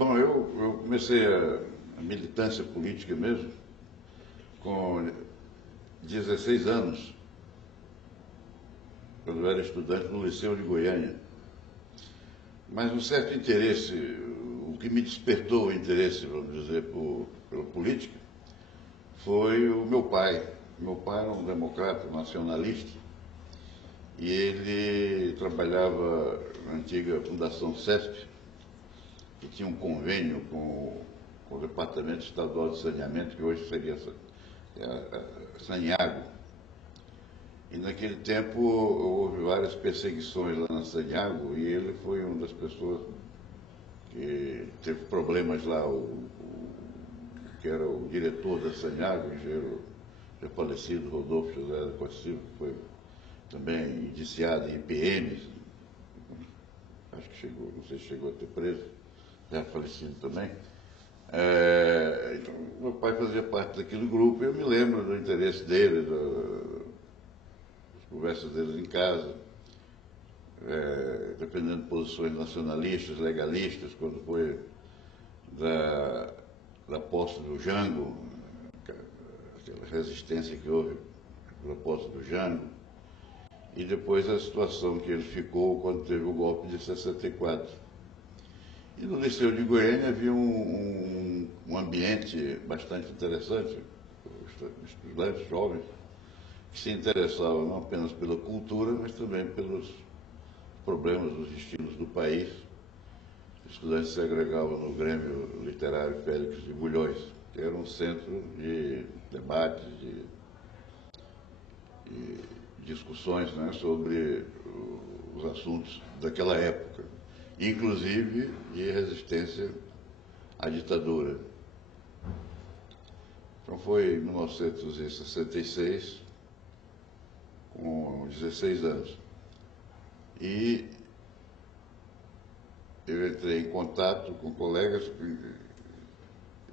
Bom, eu comecei a militância política mesmo com 16 anos, quando eu era estudante no Liceu de Goiânia. Mas um certo interesse, o que me despertou o interesse, vamos dizer, pela política, foi o meu pai. Meu pai era um democrata nacionalista e ele trabalhava na antiga Fundação CESP, que tinha um convênio com o Departamento Estadual de Saneamento, que hoje seria Saniago. E naquele tempo houve várias perseguições lá na Saniago e ele foi uma das pessoas que teve problemas lá, que era o diretor da Saniago, o engenheiro já falecido, Rodolfo José da Costa Silva, que foi também indiciado em IPMs, acho que chegou, não sei se chegou a ter preso, já falecido também. Então, meu pai fazia parte daquele grupo e eu me lembro do interesse dele, das conversas deles em casa, defendendo posições nacionalistas, legalistas, quando foi da posse do Jango, aquela resistência que houve pela posse do Jango, e depois a situação que ele ficou quando teve o golpe de 64. E no Liceu de Goiânia havia um ambiente bastante interessante, os estudantes jovens, que se interessavam não apenas pela cultura, mas também pelos problemas dos destinos do país. Os estudantes se agregavam no Grêmio Literário Félix de Bulhões, que era um centro de debates, de discussões, né, sobre os assuntos daquela época, inclusive de resistência à ditadura. Então foi em 1966, com 16 anos. E eu entrei em contato com colegas que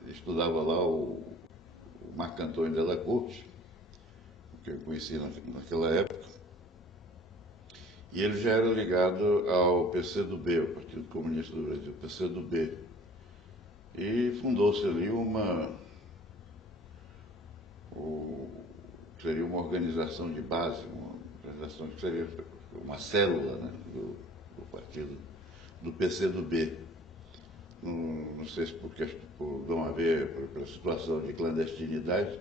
estudavam lá, o Marco Antônio Della Corte, que eu conheci naquela época, e ele já era ligado ao PCdoB, o Partido Comunista do Brasil, PCdoB. E fundou-se ali seria uma organização de base, uma organização que seria uma célula, né, do partido, do PCdoB. Não sei se por não haver, pela situação de clandestinidade,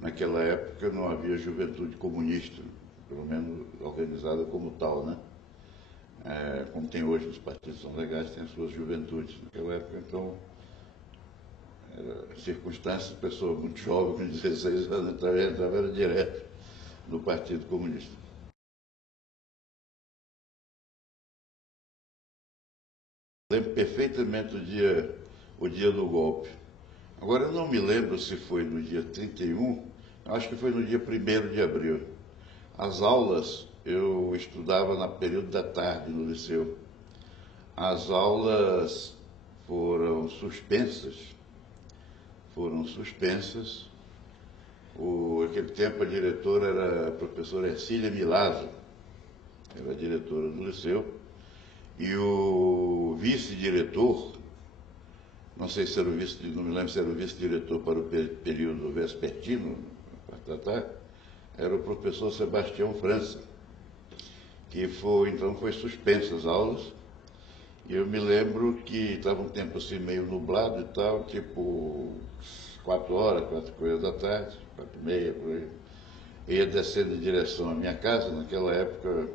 naquela época não havia juventude comunista, pelo menos organizada como tal, né? Como tem hoje os partidos são legais, tem as suas juventudes. Naquela época, então, circunstâncias, pessoa muito jovem, com 16 anos, entrava direto no Partido Comunista. Lembro perfeitamente o dia do golpe. Agora, eu não me lembro se foi no dia 31, acho que foi no dia 1º de abril. As aulas, eu estudava no período da tarde no liceu. As aulas foram suspensas. Naquele tempo a diretora era a professora Ercília Milazzo, era a diretora do liceu, e o vice-diretor, não sei se era não me lembro se era o vice-diretor para o período vespertino, era o professor Sebastião França, que foi suspensas as aulas, e eu me lembro que estava um tempo assim meio nublado e tal, tipo 4 da tarde, 4h30, por aí. Eu ia descendo em direção à minha casa. Naquela época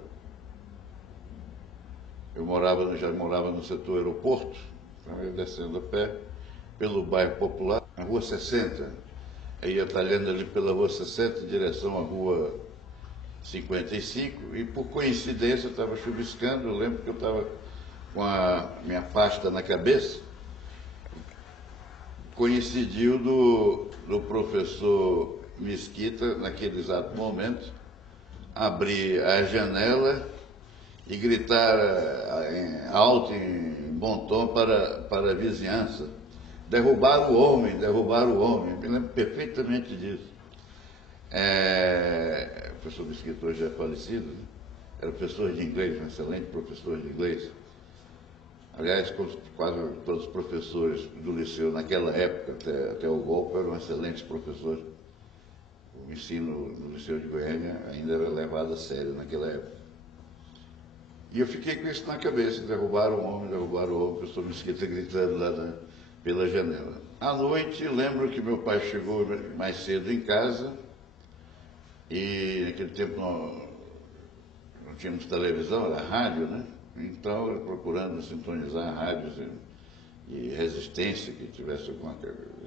eu já morava no setor aeroporto, então eu ia descendo a pé pelo bairro Popular, na Rua 60, aí ia talhando ali pela Rua 60 em direção à Rua 55, e por coincidência eu estava chuviscando. Eu lembro que eu estava com a minha pasta na cabeça, coincidiu do professor Mesquita, naquele exato momento, abrir a janela e gritar alto, em bom tom, para a vizinhança: derrubar o homem, derrubar o homem. Me lembro perfeitamente disso. O professor Mesquita hoje é falecido, né? Era professor de inglês, um excelente professor de inglês. Aliás, quase todos os professores do liceu naquela época, até o golpe, eram excelentes professores. O ensino no Liceu de Goiânia ainda era levado a sério naquela época. E eu fiquei com isso na cabeça, derrubaram o homem, o professor Mesquita gritando lá pela janela. À noite, lembro que meu pai chegou mais cedo em casa, e naquele tempo não tínhamos televisão, era rádio, né? Então, procurando sintonizar rádios de resistência, que tivesse alguma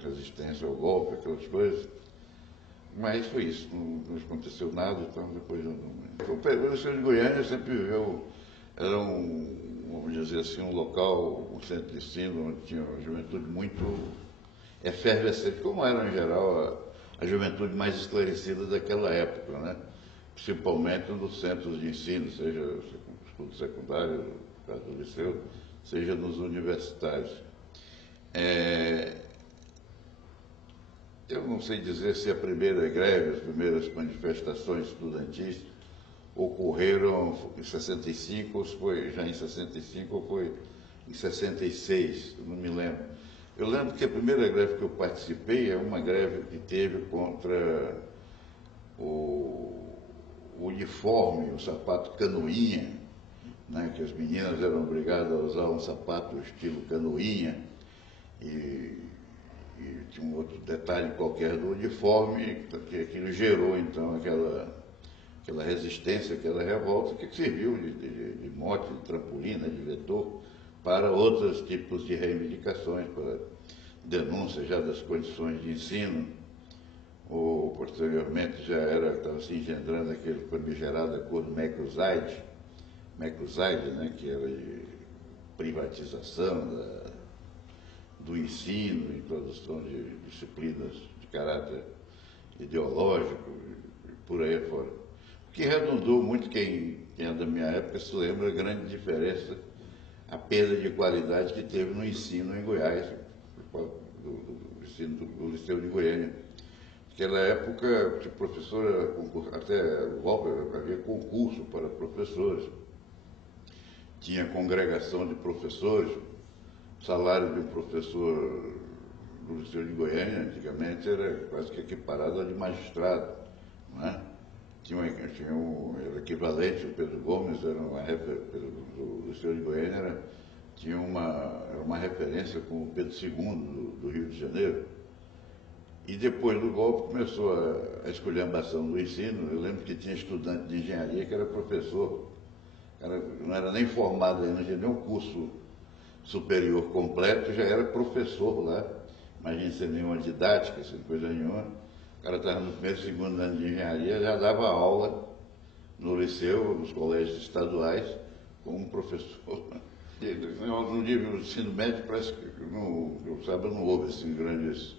resistência ao golpe, aquelas coisas. Mas foi isso, não aconteceu nada, então depois eu não... Então, o Liceu de Goiânia sempre viveu, era vamos dizer assim, um local, um centro de ensino, onde tinha uma juventude muito efervescente, como era em geral a juventude mais esclarecida daquela época, né? Principalmente nos centros de ensino, seja no estudo secundário, no caso do liceu, seja nos universitários. Eu não sei dizer se a primeira greve, as primeiras manifestações estudantis ocorreram em 65, ou foi já em 65 ou foi em 66, não me lembro. Eu lembro que a primeira greve que eu participei é uma greve que teve contra o uniforme, o sapato canoinha, né, que as meninas eram obrigadas a usar um sapato estilo canoinha, e tinha um outro detalhe qualquer do uniforme, que aquilo gerou então aquela resistência, aquela revolta, que serviu de mote, de trampolina, de vetor, para outros tipos de reivindicações, para denúncia já das condições de ensino, ou posteriormente estava se engendrando aquele famigerado acordo McBride, né, que era de privatização do ensino, introdução de disciplinas de caráter ideológico, e por aí fora. O que redundou muito, quem é da minha época se lembra, a grande diferença, a perda de qualidade que teve no ensino em Goiás, do ensino do Liceu de Goiânia. Naquela época, o professor, até o golpe, havia concurso para professores, tinha congregação de professores. O salário de um professor do Liceu de Goiânia, antigamente, era quase que equiparado ao de magistrado, não é? Era equivalente, o Pedro Gomes, do Liceu de Goiânia, tinha uma referência com o Pedro II do Rio de Janeiro. E depois do golpe começou a esculhambação do ensino. Eu lembro que tinha estudante de engenharia que era professor, não era nem formado ainda, não tinha nem um curso superior completo, já era professor lá. Imagina, sem nenhuma didática, sem coisa nenhuma. O cara estava no primeiro, segundo ano de engenharia, já dava aula no liceu, nos colégios estaduais, como professor. No nível do ensino médio, parece que não houve assim, grandes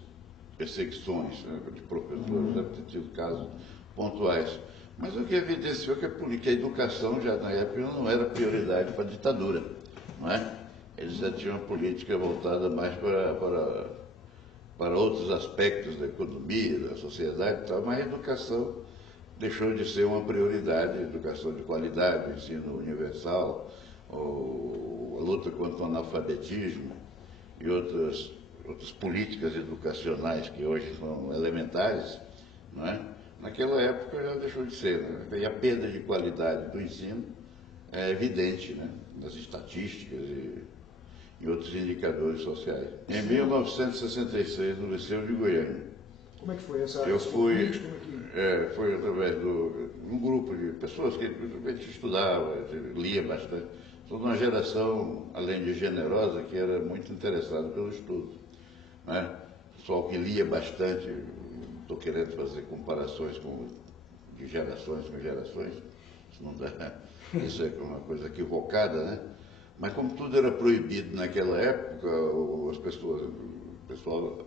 perseguições, né, de professores, deve ter tido casos pontuais. Mas o que evidenciou que a educação já na época não era prioridade para a ditadura, não é? Eles já tinham uma política voltada mais para outros aspectos da economia, da sociedade e tal, mas a educação deixou de ser uma prioridade, a educação de qualidade, o ensino universal, a luta contra o analfabetismo e outras políticas educacionais que hoje são elementares, não é? Naquela época já deixou de ser, né? E a perda de qualidade do ensino é evidente, né? Nas estatísticas e outros indicadores sociais. Em 1966, no Liceu de Goiânia. Como é que foi essa Eu fui, convite? foi através de um grupo de pessoas que a gente estudava, lia bastante. Sou de uma geração, além de generosa, que era muito interessada pelo estudo, né? Pessoal que lia bastante, estou querendo fazer comparações de gerações com gerações, isso não dá, isso é uma coisa equivocada, né? Mas como tudo era proibido naquela época, o pessoal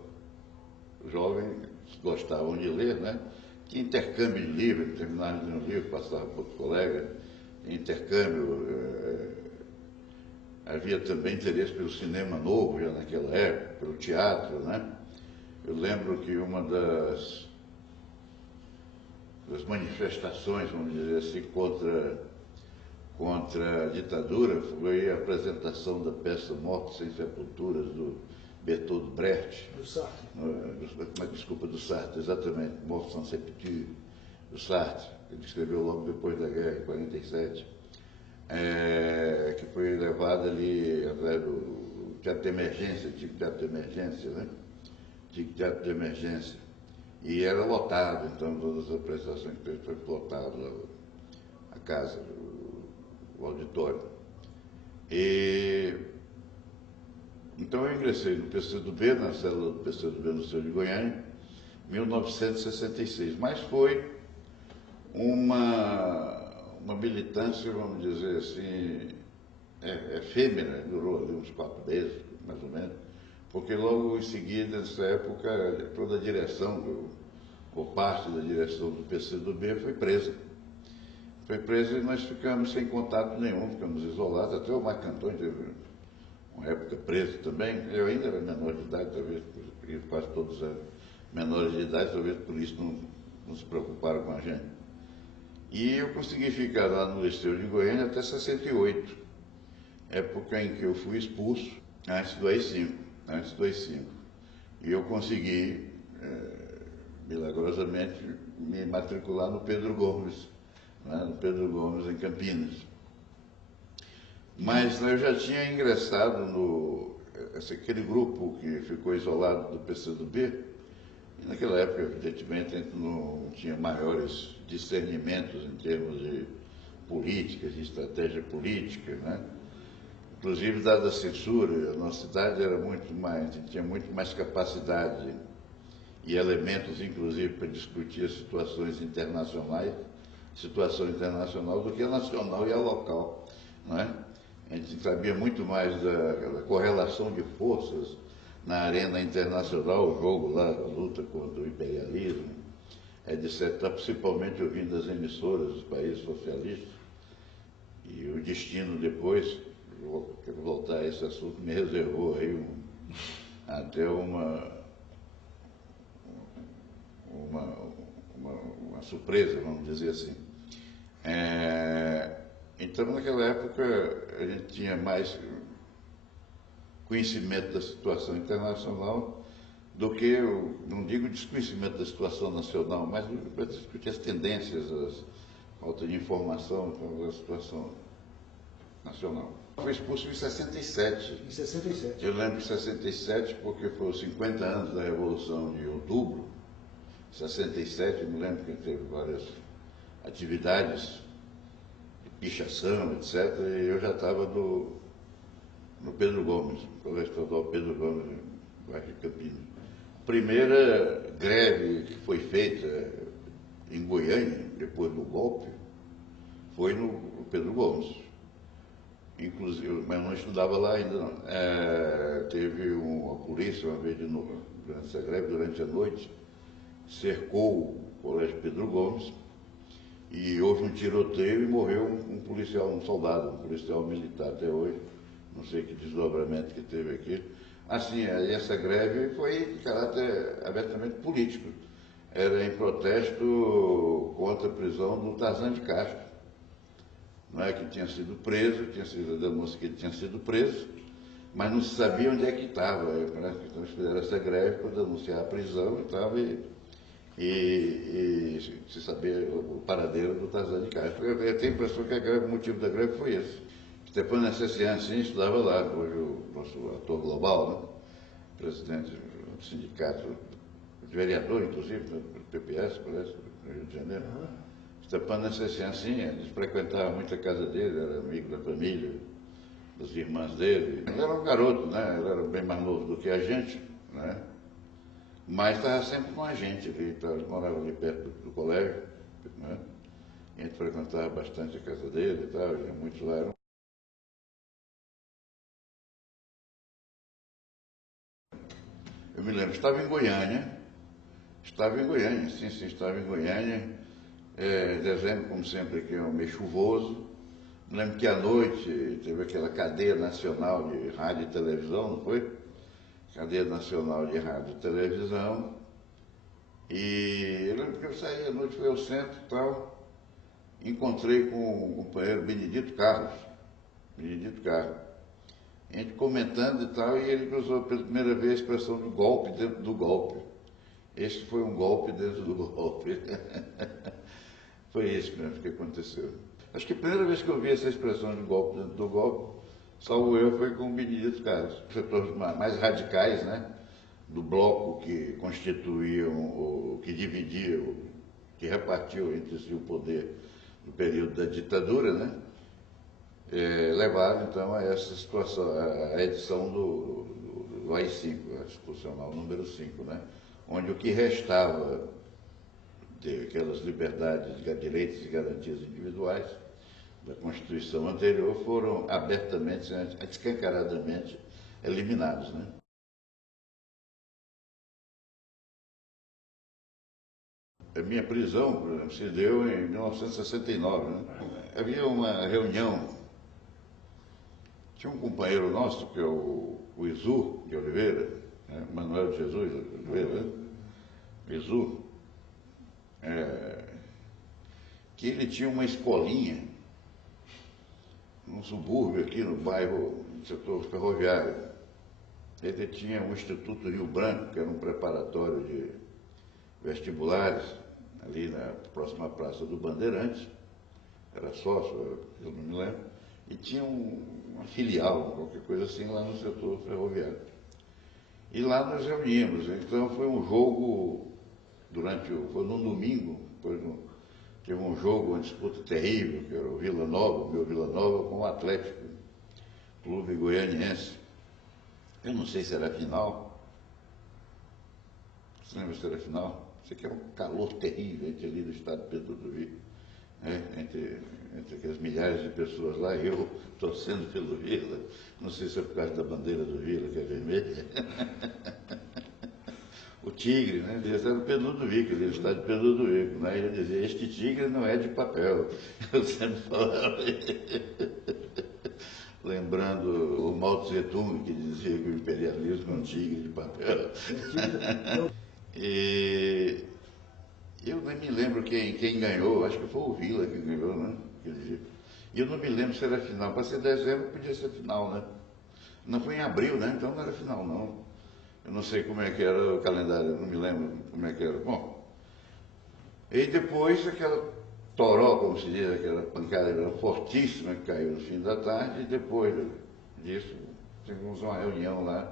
jovem gostavam de ler, né? Tinha intercâmbio de livros, terminava de ler um livro, passava para outro colega, intercâmbio. Havia também interesse pelo cinema novo já naquela época, pelo teatro, né? Eu lembro que uma das manifestações, vamos dizer assim, contra a ditadura foi a apresentação da peça Mortos Sem Sepulturas, do Bertolt Brecht. Do Sartre. Desculpa, do Sartre, exatamente, Mortos Sans Sepulture, do Sartre, que ele escreveu logo depois da guerra, em 47, que foi levado ali através do teatro de emergência, tipo teatro de emergência, né? Tipo teatro de emergência. E era lotado, então todas as apresentações que teve foi lotado a casa, o auditório. Então eu ingressei no PCdoB, na célula do PCdoB no Estado de Goiânia, em 1966, mas foi uma militância, vamos dizer assim, efêmera, durou ali uns 4 meses, mais ou menos, porque logo em seguida, nessa época, toda a direção, por parte da direção do PCdoB, foi presa. Foi presa e nós ficamos sem contato nenhum, ficamos isolados, até o Marco Antônio teve uma época preso também. Eu ainda era menor de idade, talvez, porque quase todos eram menores de idade, talvez por isso não se preocuparam com a gente. E eu consegui ficar lá no Liceu de Goiânia até 68, época em que eu fui expulso, antes do AI-5. E eu consegui, milagrosamente, me matricular no Pedro Gomes, né, no Pedro Gomes, em Campinas. Mas eu já tinha ingressado aquele grupo que ficou isolado do PCdoB, e naquela época, evidentemente, a gente não tinha maiores discernimentos em termos de políticas, de estratégia política, né? Inclusive, dada a censura, a nossa cidade era tinha muito mais capacidade e elementos, inclusive, para discutir as situações internacionais, situação internacional do que a nacional e a local, não é? A gente sabia muito mais da correlação de forças na arena internacional, o jogo lá, a luta contra o imperialismo, etc., principalmente ouvindo as emissoras dos países socialistas. E o destino depois, quero voltar a esse assunto, me reservou aí até uma surpresa, vamos dizer assim. Então, naquela época, a gente tinha mais conhecimento da situação internacional do que, não digo desconhecimento da situação nacional, mas para discutir as tendências, a falta de informação da situação nacional. Foi expulso em 67. Em 67. Eu lembro de 67 porque foi os 50 anos da Revolução de Outubro. 67, eu me lembro que teve várias atividades de pichação, etc. E eu já estava no Pedro Gomes, no Colégio Estadual Pedro Gomes, no bairro de Campinas. A primeira greve que foi feita em Goiânia, depois do golpe, foi no Pedro Gomes. Inclusive, mas não estudava lá ainda não. Teve a polícia, uma vez durante essa greve, durante a noite, cercou o Colégio Pedro Gomes e houve um tiroteio e morreu um policial, um soldado, um policial militar até hoje. Não sei que desdobramento que teve aqui. Assim, essa greve foi de caráter abertamente político. Era em protesto contra a prisão do Tarzan de Castro, não é, que tinha sido preso, tinha sido a denúncia que ele tinha sido preso, mas não se sabia onde é que estava. Então eles fizeram essa greve para denunciar a prisão e tal, e se saber o paradeiro do Tarzan de Castro. Eu tenho a impressão que o motivo da greve foi esse. Stepan Nassessian, sim, estudava lá, hoje o nosso ator global, né? Presidente do sindicato, vereador, inclusive, do PPS, parece, no Rio de Janeiro. Stepan Nassessian, sim, eles frequentavam muito a casa dele, era amigo da família, das irmãs dele. Ele era um garoto, né? Ele era bem mais novo do que a gente, né? Mas estava sempre com a gente ali, ele morava ali perto do colégio, né? E a gente frequentava bastante a casa dele e tal, ia muito lá. Eu me lembro, estava em Goiânia, sim, estava em Goiânia, dezembro, como sempre, aqui é um mês chuvoso. Me lembro que à noite teve aquela cadeia nacional de rádio e televisão, não foi? Cadeia nacional de rádio e televisão. E eu lembro que eu saí à noite, fui ao centro e tal, encontrei com o companheiro Benedito Carlos. Benedito Carlos. A gente comentando e tal, e ele usou pela primeira vez a expressão do golpe dentro do golpe. Este foi um golpe dentro do golpe. Foi isso mesmo que aconteceu. Acho que a primeira vez que eu vi essa expressão de golpe dentro do golpe, salvo eu, foi com o Benedito Carlos. Setores mais radicais, né? Do bloco que constituíam, o que dividia, que repartiu entre si o poder no período da ditadura, né? Levaram então a essa situação, a edição do AI-5, a institucional número 5, né? Onde o que restava de aquelas liberdades, direitos e garantias individuais da Constituição anterior foram abertamente, escancaradamente eliminados, né? A minha prisão, por exemplo, se deu em 1969, né? Havia uma reunião. Tinha um companheiro nosso, que é o Izu de Oliveira, né? Manuel de Jesus de Oliveira, né? Izu, que ele tinha uma escolinha num subúrbio aqui no bairro, no setor ferroviário. Ele tinha o Instituto Rio Branco, que era um preparatório de vestibulares, ali na próxima Praça do Bandeirantes. Era sócio, eu não me lembro. E tinha uma filial, qualquer coisa assim, lá no setor ferroviário. E lá nós reuníamos. Então foi um jogo, foi num domingo, teve um jogo, uma disputa terrível, que era o Vila Nova, o meu Vila Nova, com o Atlético, clube goianiense. Eu não sei se era a final. Você lembra se era a final? Sei que era um calor terrível entre ali do estado de Pedro do Rio. Entre aquelas milhares de pessoas lá, eu torcendo pelo Vila, não sei se é por causa da bandeira do Vila, que é vermelha. O tigre, né? Esse era o Pedro do Vico, ele está de Pedro do Vico, né? Ele dizia, este tigre não é de papel. Eu sempre falava, lembrando o Mao Tse Tung, que dizia que o imperialismo é um tigre de papel. E eu nem me lembro quem ganhou, acho que foi o Vila que ganhou, né? E eu não me lembro se era final, para ser dezembro podia ser final, né? Não foi em abril, né? Então não era final, não. Eu não sei como é que era o calendário, não me lembro como é que era. Bom, e depois aquela toró, como se diz, aquela pancada fortíssima que caiu no fim da tarde, e depois disso tivemos uma reunião lá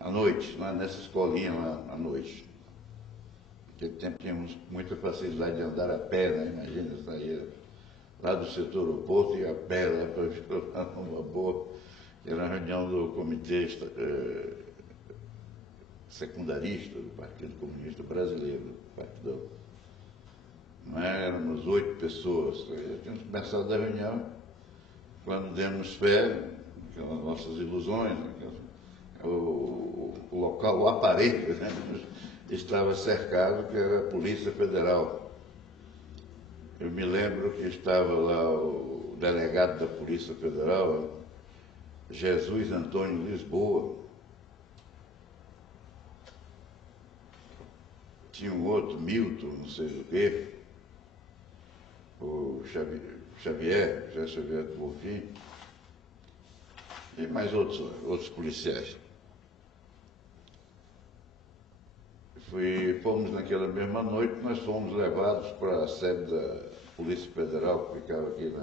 à noite, nessa escolinha lá à noite. Naquele tempo tínhamos muita facilidade de andar a pé, né? Imagina, sair lá do setor aeroporto e a pé lá para explorar uma boa. Era a reunião do comitê secundarista do Partido Comunista Brasileiro, Partidão. Não éramos 8 pessoas. Já tínhamos começado a reunião, quando demos fé, aquelas nossas ilusões, o local, o aparelho, né, estava cercado, que era a Polícia Federal. Eu me lembro que estava lá o delegado da Polícia Federal, Jesus Antônio Lisboa. Tinha um outro, Milton, não sei do quê, o Xavier do Bonfim, e mais outros policiais. Fomos naquela mesma noite, nós fomos levados para a sede da Polícia Federal, que ficava aqui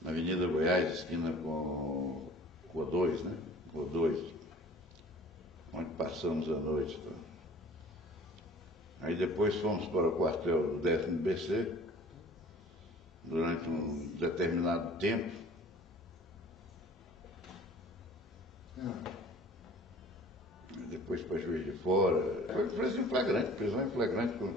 na Avenida Goiás, esquina com Rua 2, né? Rua 2, onde passamos a noite. Aí depois fomos para o quartel do 10º BC, durante um determinado tempo. Depois para Juiz de Fora. Foi prisão em flagrante, com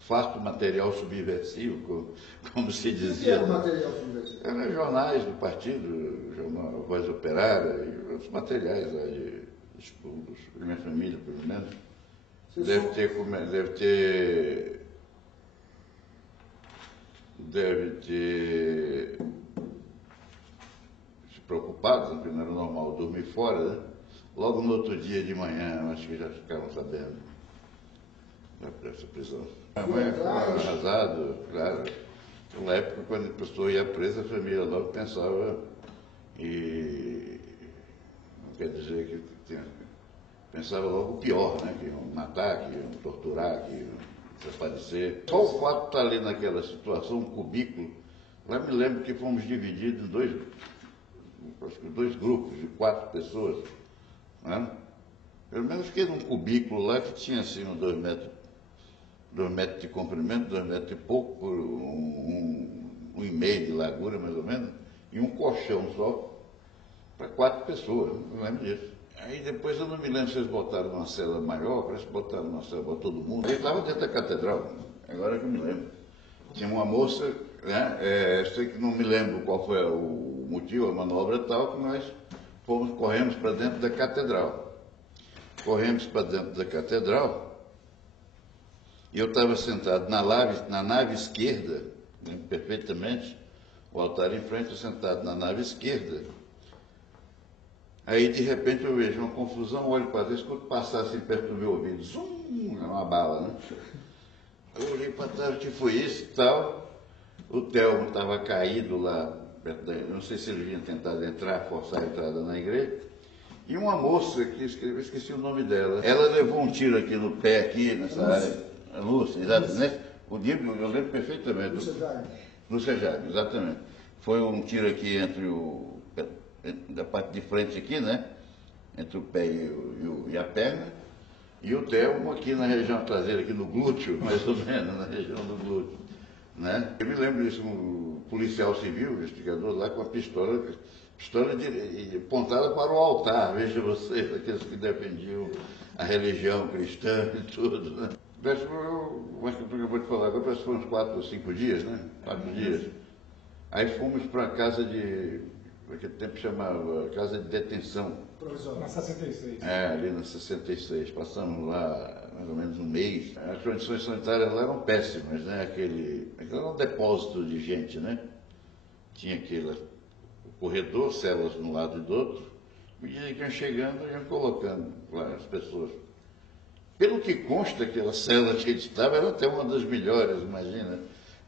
farto material subversivo, como se dizia. O que era o material subversivo? Eram jornais do partido, jornal Voz Operária e outros materiais lá de estudos, de minha família, pelo menos. Deve ter se preocupado, porque não era normal dormir fora, né? Logo no outro dia de manhã, acho que já ficavam sabendo. Essa prisão. A mãe ficou arrasada, claro. Na época, quando a pessoa ia presa, a família logo pensava e não quer dizer que pensava logo o pior, né? Que iam matar, que iam torturar, que iam desaparecer. Só o fato de estar ali naquela situação, um cubículo, lá me lembro que fomos divididos em dois grupos de 4 pessoas, né? Pelo menos fiquei num cubículo lá que tinha assim uns 2 metros de comprimento, 2 metros e pouco, por 1,5 de largura mais ou menos, e um colchão só para 4 pessoas, não lembro disso. Aí depois eu não me lembro se eles botaram numa cela maior, parece que botaram numa cela para todo mundo. Ele estava dentro da catedral, agora que eu me lembro. Tinha uma moça, né, sei que não me lembro qual foi o motivo, a manobra tal, que nós corremos para dentro da catedral. Corremos para dentro da catedral e eu estava sentado na nave esquerda, lembro perfeitamente, o altar em frente, eu sentado na nave esquerda. Aí de repente eu vejo uma confusão, olho para trás, escuto passar assim perto do meu ouvido, zum, é uma bala, né? Eu olhei para trás, o que foi isso e tal. O Telmo estava caído lá, perto da, não sei se ele vinha tentar entrar, forçar a entrada na igreja. E uma moça que esqueci o nome dela, ela levou um tiro aqui no pé, aqui nessa área. A Lúcia, exatamente. O dia eu lembro perfeitamente. Lúcia Jaime, exatamente. Foi um tiro aqui da parte de frente aqui, né? Entre o pé e a perna. E o Telmo aqui na região traseira, aqui no glúteo, mais ou menos, na região do glúteo. Né? Eu me lembro disso, um policial civil, investigador lá com a pistola apontada para o altar, veja vocês, aqueles que defendiam a religião cristã e tudo. Né? Parece que eu vou te falar agora, parece que foram uns 4 ou 5 dias, né? 4 dias. Aí fomos para a casa naquele tempo chamava Casa de Detenção. Na 66. Ali na 66. Passamos lá mais ou menos um mês. As condições sanitárias lá eram péssimas, né? Aquele era um depósito de gente, né? Tinha aquele corredor, celas de um lado e do outro. À medida que iam chegando, iam colocando lá as pessoas. Pelo que consta, aquela cela que a gente estava era até uma das melhores, imagina,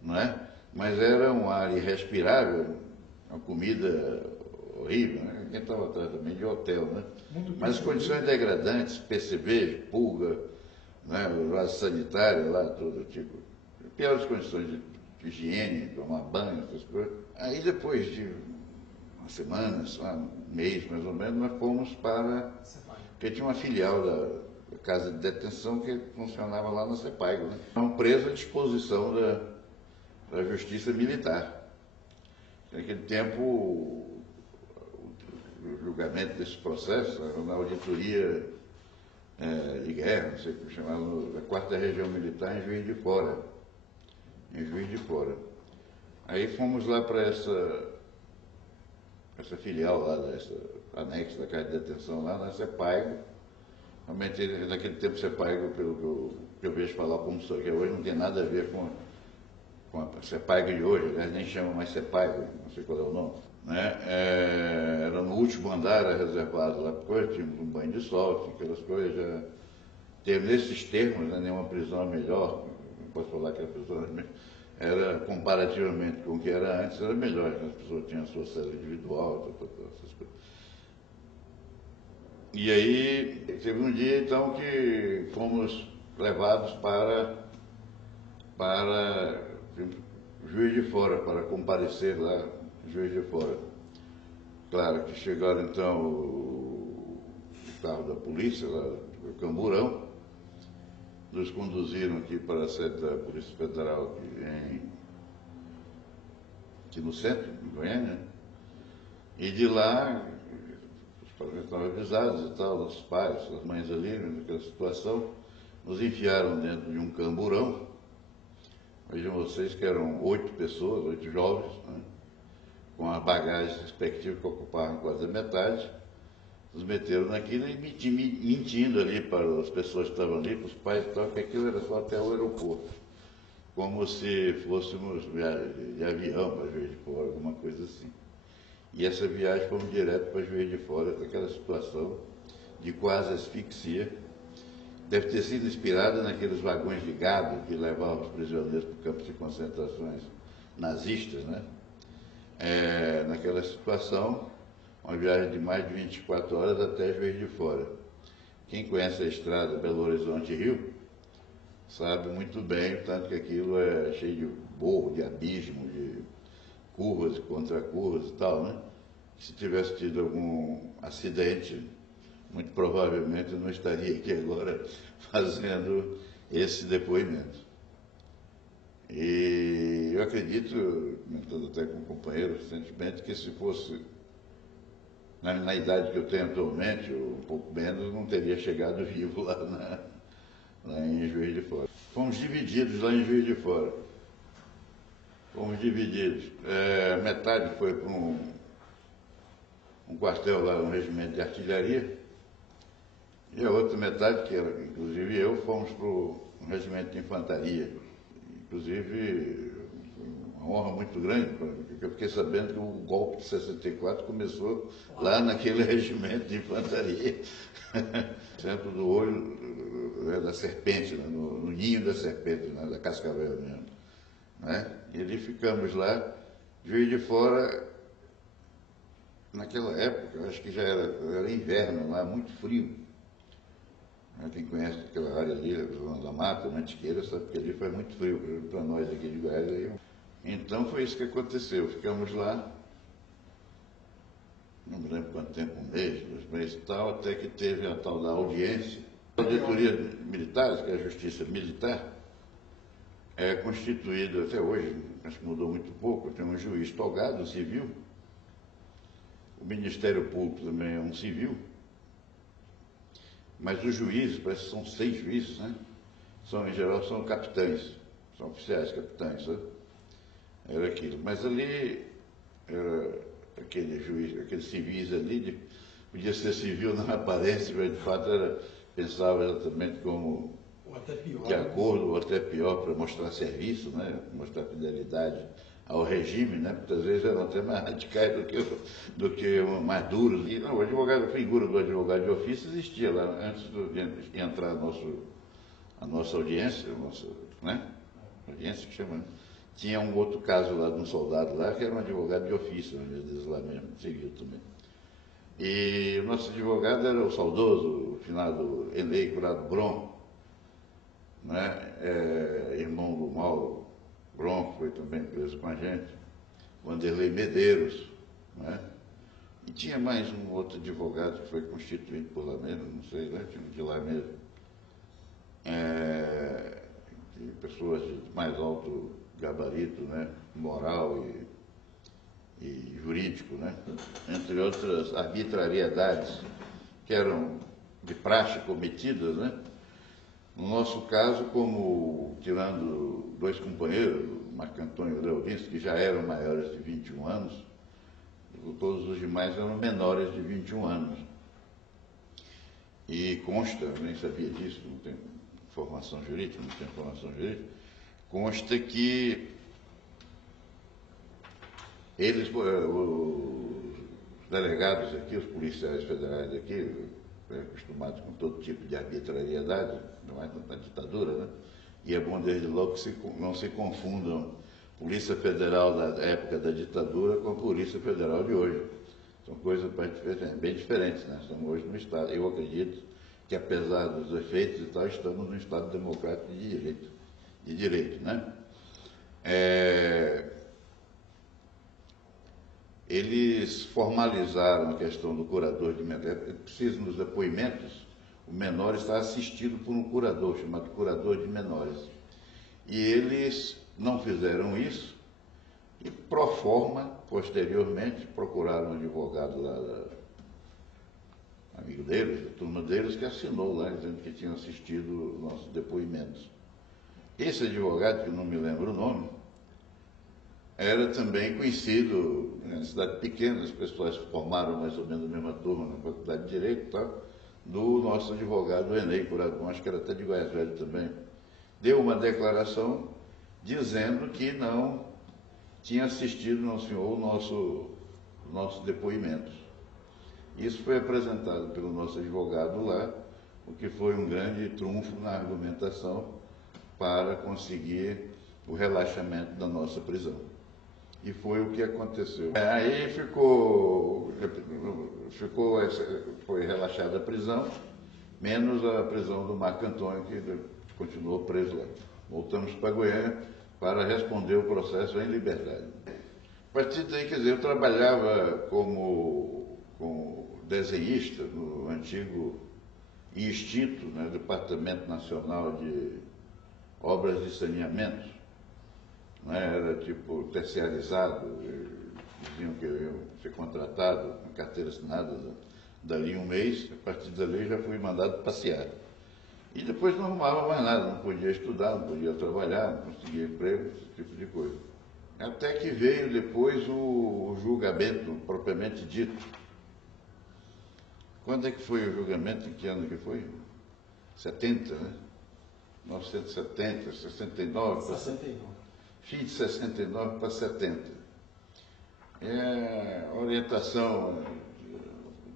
não é? Mas era um ar irrespirável, uma comida horrível, né? Quem estava atrás também de hotel, né? Mas as condições degradantes, percevejo, pulga, né? O vaso sanitário lá, todo tipo. Piores condições de higiene, tomar banho, essas coisas. Aí depois de uma semana, só um mês mais ou menos, nós fomos porque tinha uma filial da Casa de Detenção que funcionava lá na Sepaigo, né? Era um preso à disposição da Justiça Militar. Naquele tempo, o julgamento desse processo era na auditoria de guerra, não sei como chamava, da 4ª Região Militar em Juiz de Fora. Em Juiz de Fora. Aí fomos lá para essa filial lá, dessa anexo da Casa de Detenção lá na Sepaigo. Realmente, naquele tempo, Sepaigo, pelo que eu vejo falar como sou, que hoje não tem nada a ver com a Sepaigo de hoje, né? Nem chamam mais Sepaigo, não sei qual é o nome. Né? Era no último andar, era reservado lá para coisa, tínhamos um banho de sol, tinha aquelas coisas. Nesses termos, né, nenhuma prisão é melhor, não posso falar que a prisão era comparativamente com o que era antes, era melhor, que as pessoas tinham a sua cela individual, essas coisas. E aí, teve um dia então que fomos levados para Juiz de Fora, para comparecer lá em Juiz de Fora. Claro que chegaram então o carro da polícia, lá, o Camburão, nos conduziram aqui para a sede da Polícia Federal aqui no centro, em Goiânia, e de lá estavam avisados e tal, nossos pais, as mães ali, naquela situação, nos enfiaram dentro de um camburão. Vejam vocês que eram 8 pessoas, 8 jovens, né, com a bagagem respectiva que ocupavam quase a metade, nos meteram naquilo e mentindo ali para as pessoas que estavam ali, para os pais e tal, que aquilo era só até o aeroporto, como se fôssemos de avião para Juiz de Fora, alguma coisa assim. E essa viagem fomos direto para Juiz de Fora, com aquela situação de quase asfixia. deve ter sido inspirada naqueles vagões de gado que levavam os prisioneiros para campos de concentrações nazistas, né? Naquela situação, uma viagem de mais de 24 horas até Juiz de Fora. Quem conhece a estrada Belo Horizonte-Rio sabe muito bem, tanto que aquilo é cheio de morro, de abismo, de curvas e contracurvas e tal, né? Se tivesse tido algum acidente, muito provavelmente eu não estaria aqui agora fazendo esse depoimento. E eu acredito, comentando até com um companheiro recentemente, que se fosse na idade que eu tenho atualmente, ou um pouco menos, não teria chegado vivo lá em Juiz de Fora. Fomos divididos lá em Juiz de Fora. Fomos divididos. Metade foi para um quartel lá, um regimento de artilharia, e a outra metade, que era inclusive eu, fomos para um regimento de infantaria. Inclusive, uma honra muito grande, porque eu fiquei sabendo que o golpe de 64 começou lá naquele regimento de infantaria, centro do olho da serpente, né? no ninho da serpente, né? Da cascavel mesmo. Né? E ali ficamos lá, Juiz de Fora, naquela época, eu acho que já era inverno lá, muito frio. Quem conhece aquela área ali, a Zona da Mata, Mantiqueira, sabe que ali faz muito frio para nós aqui de Goiás. Aí. Então foi isso que aconteceu. Ficamos lá, não me lembro quanto tempo, um mês, 2 meses e tal, até que teve a tal da audiência. A auditoria militares, que é a Justiça Militar, é constituída até hoje, acho que mudou muito pouco, tem um juiz togado, um civil, o Ministério Público também é um civil, mas os juízes, parece que são 6 juízes, né? Em geral são capitães, são oficiais capitães, né? Era aquilo. Mas ali, era aquele juiz, aqueles civis ali, podia ser civil na aparência, mas de fato pensava exatamente como, ou até pior, de acordo, ou até pior, para mostrar serviço, né? Mostrar fidelidade ao regime, né? Muitas vezes eram até mais radicais do que mais duros. E não, a figura do advogado de ofício existia lá antes de entrar a nossa audiência, né? Audiência que chama, né? Tinha um outro caso lá de um soldado lá que era um advogado de ofício, às vezes lá mesmo, civil também. E o nosso advogado era o saudoso, o finado Enei Curado Bron, né? Irmão do Mauro Bron, que foi também preso com a gente, Wanderlei Medeiros, né? E tinha mais um outro advogado que foi constituído por lá mesmo, não sei, né? Tinha de lá mesmo. De pessoas de mais alto gabarito, né? Moral e jurídico, né? Entre outras arbitrariedades que eram de praxe cometidas, né? No nosso caso, como tirando 2 companheiros, Marco Antônio e Leodinski, que já eram maiores de 21 anos, todos os demais eram menores de 21 anos. E consta, eu nem sabia disso, não tenho formação jurídica, consta que eles, os delegados aqui, os policiais federais aqui, acostumados com todo tipo de arbitrariedade, mais na ditadura, né? E é bom desde logo que não se confundam Polícia Federal da época da ditadura com a Polícia Federal de hoje. São coisas bem diferentes, né? Estamos hoje no Estado. Eu acredito que, apesar dos efeitos e tal, estamos num Estado democrático de direito, né? Eles formalizaram a questão do curador de menores. É preciso, nos depoimentos, o menor está assistido por um curador, chamado curador de menores. E eles não fizeram isso e, pro forma, posteriormente, procuraram um advogado lá, amigo deles, a turma deles, que assinou lá, dizendo que tinham assistido nossos depoimentos. Esse advogado, que eu não me lembro o nome, era também conhecido, em cidade pequena, as pessoas formaram mais ou menos a mesma turma na Faculdade de Direito e tal, do nosso advogado Enei Curado, acho que era até de Goiás Velho também. Deu uma declaração dizendo que não tinha assistido, não senhor, nossos depoimentos. Isso foi apresentado pelo nosso advogado lá o que foi um grande trunfo na argumentação para conseguir o relaxamento da nossa prisão. E foi o que aconteceu. Aí foi relaxada a prisão, menos a prisão do Marco Antônio, que continuou preso lá. Voltamos para Goiânia para responder o processo em liberdade. A partir daí, quer dizer, eu trabalhava como desenhista no antigo e extinto, né, Departamento Nacional de Obras de Saneamento, né, era tipo terciarizado, diziam que eu ia ser contratado, com carteira assinada, dali um mês, a partir dali já fui mandado passear. E depois não arrumava mais nada, não podia estudar, não podia trabalhar, não conseguia emprego, esse tipo de coisa. Até que veio depois o julgamento propriamente dito. Quando é que foi o julgamento? Em que ano que foi? 70, né? 1970, 69. 69. Fim de 69 para 70. A orientação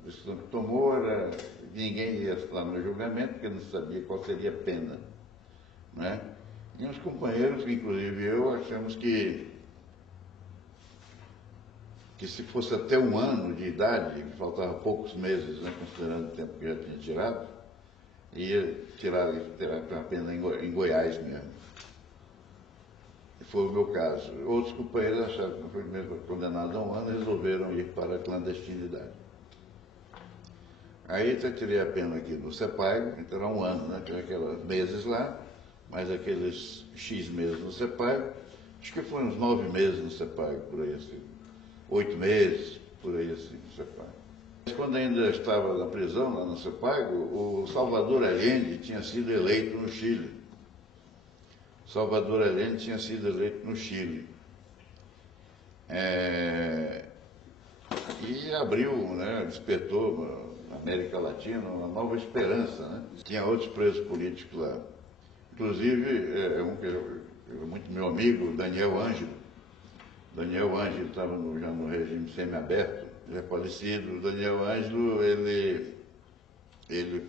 que tomou era que ninguém ia lá no julgamento, porque não sabia qual seria a pena. Né? E uns companheiros, inclusive eu, achamos que se fosse até 1 ano de idade, faltava poucos meses, né, considerando o tempo que já tinha tirado, ia tirar a pena em Goiás mesmo. E foi o meu caso. Outros companheiros acharam que não foi mesmo condenado a 1 ano e resolveram ir para a clandestinidade. Aí até tirei a pena aqui no CEPAG, então era 1 ano, né? Tinha aqueles meses lá, mais aqueles X meses no CEPAG, acho que foi uns 9 meses no CEPAG, por aí assim. 8 meses, por aí assim, no CEPAG. Mas quando ainda estava na prisão, lá no CEPAG, o Salvador Allende tinha sido eleito no Chile. Salvador Allende tinha sido eleito no Chile. E abriu, né, despertou na América Latina uma nova esperança. Né? Tinha outros presos políticos lá. Inclusive, um que era muito meu amigo, Daniel Ângelo. Daniel Ângelo estava já no regime semiaberto, já falecido. Daniel Ângelo, ele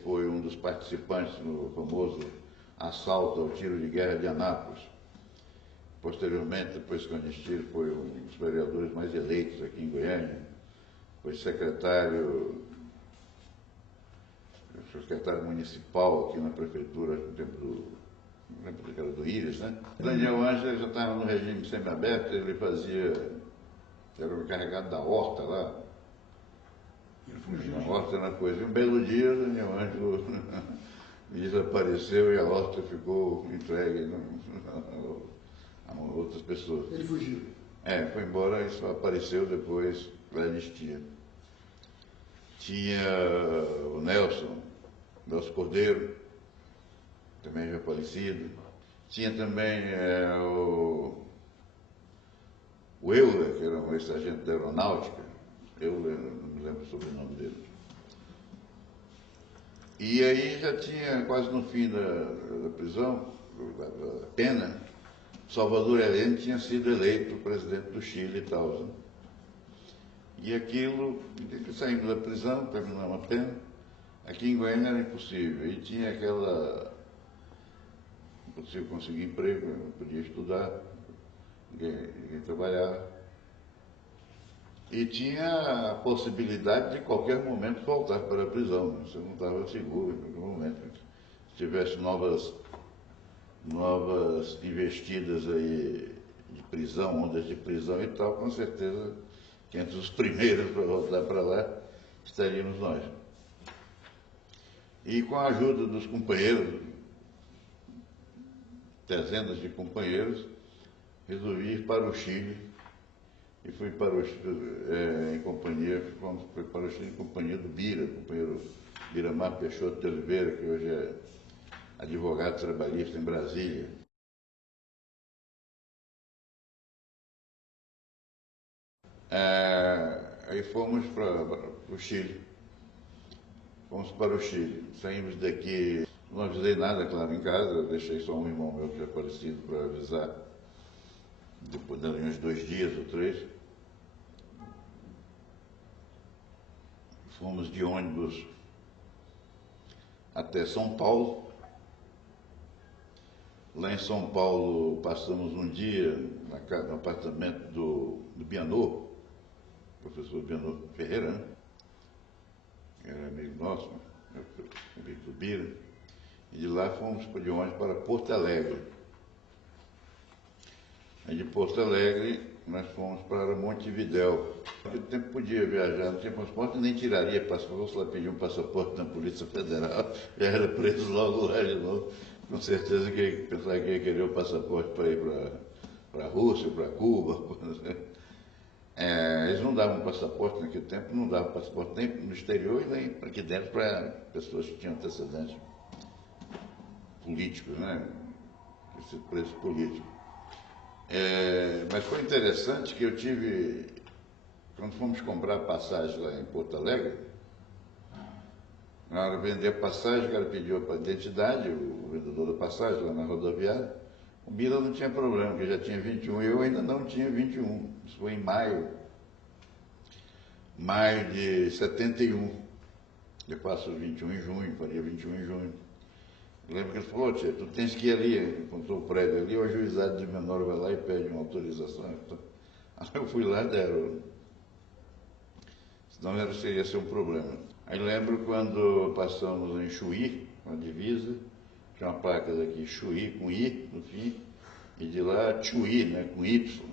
foi um dos participantes no famoso assalto ao tiro de guerra de Anápolis. Posteriormente, depois que o anistia, foi um dos vereadores mais eleitos aqui em Goiânia. Foi secretário municipal aqui na prefeitura no tempo do Íris, né? Daniel Ângelo já estava no regime semiaberto, ele era o encarregado da horta lá. Ele fugiu. A horta era uma coisa. E um belo dia, Daniel Ângelo desapareceu e a horta ficou entregue a outras pessoas. Ele fugiu. Foi embora e só apareceu depois da anistia. Tinha o Nelson Cordeiro, também já falecido. Tinha também o Euler, que era um ex-sargento da aeronáutica. Euler, não me lembro sobre o sobrenome dele. E aí já tinha, quase no fim da prisão, da pena, Salvador Allende tinha sido eleito presidente do Chile e tal. Né? E aquilo, saindo da prisão, terminando a pena, aqui em Goiânia era impossível. E tinha impossível conseguir emprego, não podia estudar, ninguém trabalhava. E tinha a possibilidade de qualquer momento voltar para a prisão. Você não estava seguro em qualquer momento. Se tivesse novas investidas aí de prisão, ondas de prisão e tal, com certeza que entre os primeiros para voltar para lá estaríamos nós. E com a ajuda dos companheiros, dezenas de companheiros, resolvi ir para o Chile e fui para o Chile em companhia do Bira, companheiro Biramar Peixoto de Oliveira, que hoje é advogado trabalhista em Brasília. Aí fomos para o Chile. Fomos para o Chile. Saímos daqui, não avisei nada, claro, em casa, deixei só um irmão meu que é falecido para avisar. Depois de uns 2 dias ou 3. Fomos de ônibus até São Paulo. Lá em São Paulo passamos um dia no apartamento do Bianô, professor Bianô Ferreira, né? Era amigo nosso, amigo do Bira. E de lá fomos de ônibus para Porto Alegre. Aí de Porto Alegre nós fomos para Montevidéu. Naquele tempo podia viajar, não tinha passaporte, nem tiraria passaporte, lá pedia um passaporte na Polícia Federal, já era preso logo lá de novo. Com certeza que pensava que ia querer o passaporte para ir para a Rússia, para Cuba. Eles não davam passaporte naquele tempo, não davam passaporte nem no exterior e nem aqui dentro para pessoas que tinham antecedentes políticos, né? Esse preso político. Mas foi interessante que eu tive, quando fomos comprar passagem lá em Porto Alegre, na hora de vender a passagem, o cara pediu a identidade, o vendedor da passagem lá na rodoviária. O Bira não tinha problema, porque já tinha 21, eu ainda não tinha 21. Isso foi em maio de 71. Eu faço 21 em junho, faria 21 em junho. Eu lembro que ele falou: tia, tu tens que ir ali, encontrou o prédio ali, o ajuizado de menor vai lá e pede uma autorização. Então, aí eu fui lá e deram. Senão seria ser um problema. Aí lembro quando passamos em Chuí, com a divisa, tinha uma placa daqui, Chuí, com I no fim, e de lá Chuí, né, com Y.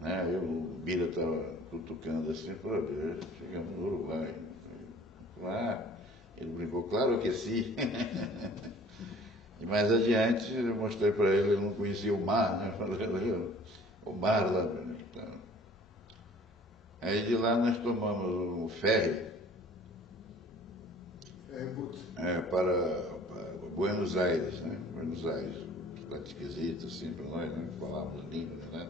Né? O Bira estava cutucando assim, falou: chegamos no Uruguai. Lá, ele brincou, claro que sim. E mais adiante eu mostrei para ele, ele não conhecia o mar, né? Falei, o mar lá. Então. Aí de lá nós tomamos um ferry para Buenos Aires, né? Buenos Aires, cidade esquisita assim para nós, né? Falávamos língua, né?